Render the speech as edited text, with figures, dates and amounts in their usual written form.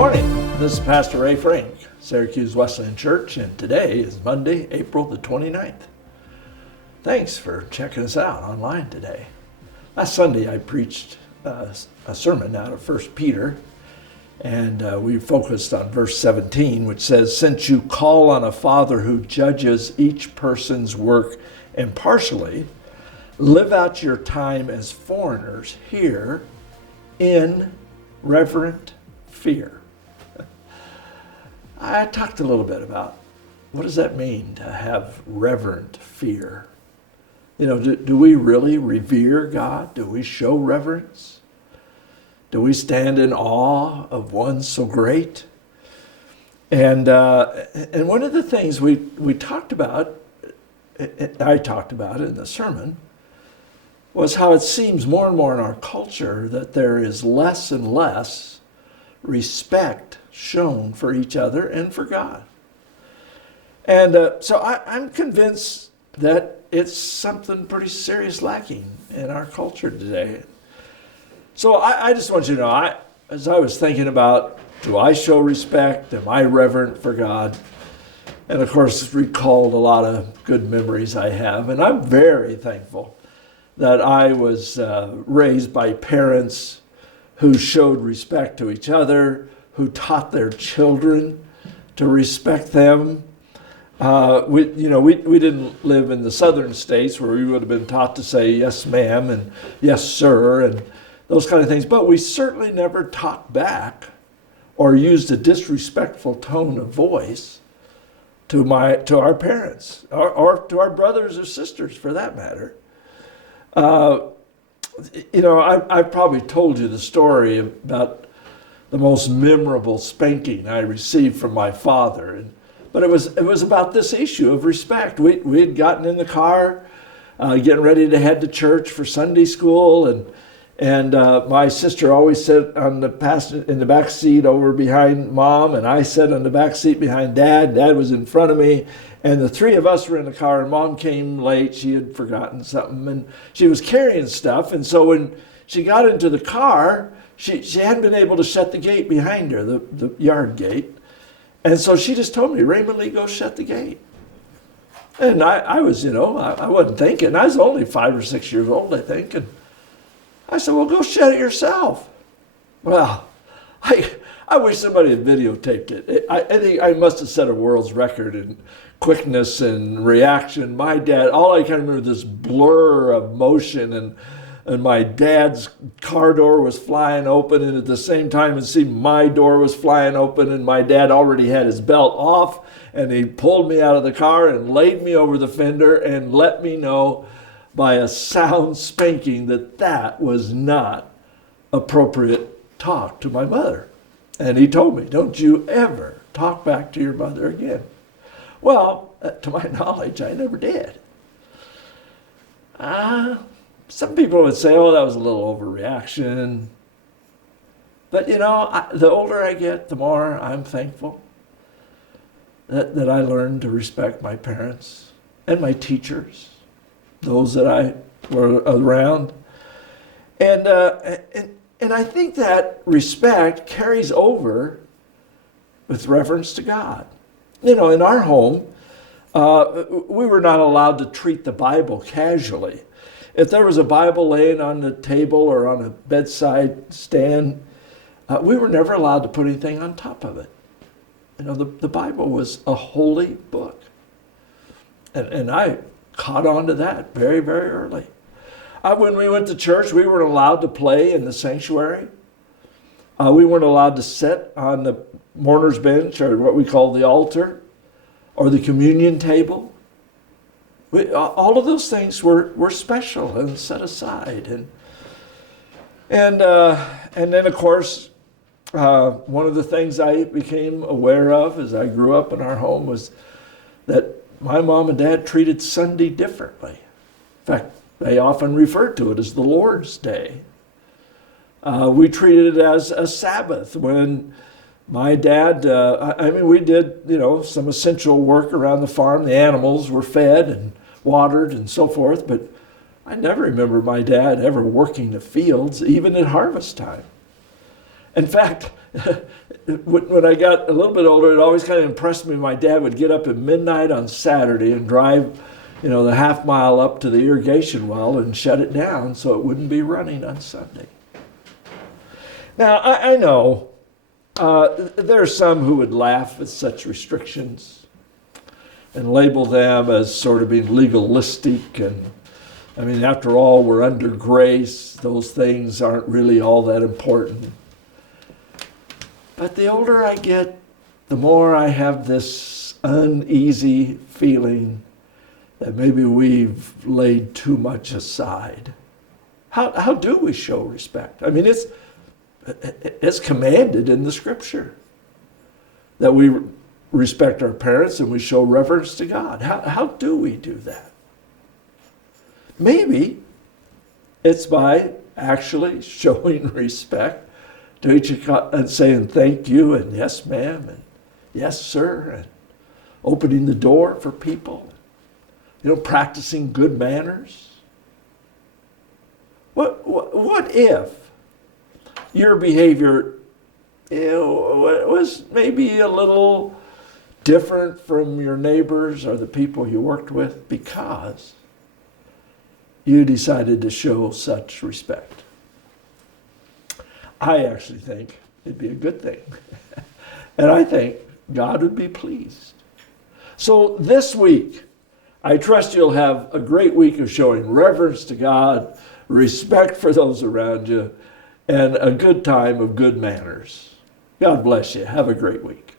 Morning, this is Pastor Ray Frank, Syracuse Wesleyan Church, and today is Monday, April the 29th. Thanks for checking us out online today. Last Sunday I preached a sermon out of 1 Peter, and we focused on verse 17, which says, "Since you call on a Father who judges each person's work impartially, live out your time as foreigners here in reverent fear." I talked a little bit about what does that mean to have reverent fear. You know, do we really revere God? Do we show reverence? Do we stand in awe of one so great? And one of the things we talked about, I talked about in the sermon, was how it seems more and more in our culture that there is less and less respect shown for each other and for God. And so I'm convinced that it's something pretty serious lacking in our culture today. So I just want you to know, as I was thinking about, do I show respect? Am I reverent for God? And of course, recalled a lot of good memories I have. And I'm very thankful that I was raised by parents who showed respect to each other, who taught their children to respect them. We didn't live in the southern states where we would have been taught to say yes ma'am and yes sir and those kind of things, but we certainly never talked back or used a disrespectful tone of voice to our parents or to our brothers or sisters for that matter. I've probably told you the story about the most memorable spanking I received from my father. But it was about this issue of respect. We had gotten in the car, getting ready to head to church for Sunday school, and my sister always sat in the back seat over behind Mom, and I sat on the back seat behind Dad. Dad was in front of me, and the three of us were in the car, and Mom came late. She had forgotten something, and she was carrying stuff, and so when she got into the car, she hadn't been able to shut the gate behind her, the yard gate. And so she just told me, "Raymond Lee, go shut the gate." And I was, I wasn't thinking. I was only 5 or 6 years old, I think. And I said, "Well, go shut it yourself." Well, I wish somebody had videotaped it. I think I must have set a world's record in quickness and reaction. My dad, all I can remember this blur of motion, and my dad's car door was flying open, and at the same time it seemed my door was flying open, and my dad already had his belt off, and he pulled me out of the car and laid me over the fender and let me know by a sound spanking that was not appropriate talk to my mother. And he told me, "Don't you ever talk back to your mother again." Well, to my knowledge, I never did. Some people would say, "Oh, that was a little overreaction." But the older I get, the more I'm thankful that I learned to respect my parents and my teachers, those that I were around. And I think that respect carries over with reverence to God. In our home, we were not allowed to treat the Bible casually. If there was a Bible laying on the table or on a bedside stand, we were never allowed to put anything on top of it. The Bible was a holy book. And I caught on to that very, very early. When we went to church, we weren't allowed to play in the sanctuary. We weren't allowed to sit on the mourner's bench, or what we call the altar, or the communion table. All of those things were special and set aside. And then, of course, one of the things I became aware of as I grew up in our home was that my mom and dad treated Sunday differently. In fact, they often referred to it as the Lord's Day. We treated it as a Sabbath when my dad, we did, some essential work around the farm. The animals were fed and watered and so forth, but I never remember my dad ever working the fields, even at harvest time. In fact, when I got a little bit older, it always kind of impressed me. My dad would get up at midnight on Saturday and drive, the half mile up to the irrigation well and shut it down so it wouldn't be running on Sunday. Now, I know there are some who would laugh at such restrictions and label them as sort of being legalistic. And I mean, after all, we're under grace. Those things aren't really all that important. But the older I get, the more I have this uneasy feeling that maybe we've laid too much aside. How do we show respect? I mean, it's commanded in the Scripture that we respect our parents and we show reverence to God. How do we do that? Maybe it's by actually showing respect to each other and saying thank you and yes, ma'am, and yes, sir, and opening the door for people, practicing good manners. What if your behavior was maybe a little different from your neighbors or the people you worked with because you decided to show such respect? I actually think it'd be a good thing. And I think God would be pleased. So this week, I trust you'll have a great week of showing reverence to God, respect for those around you, and a good time of good manners. God bless you. Have a great week.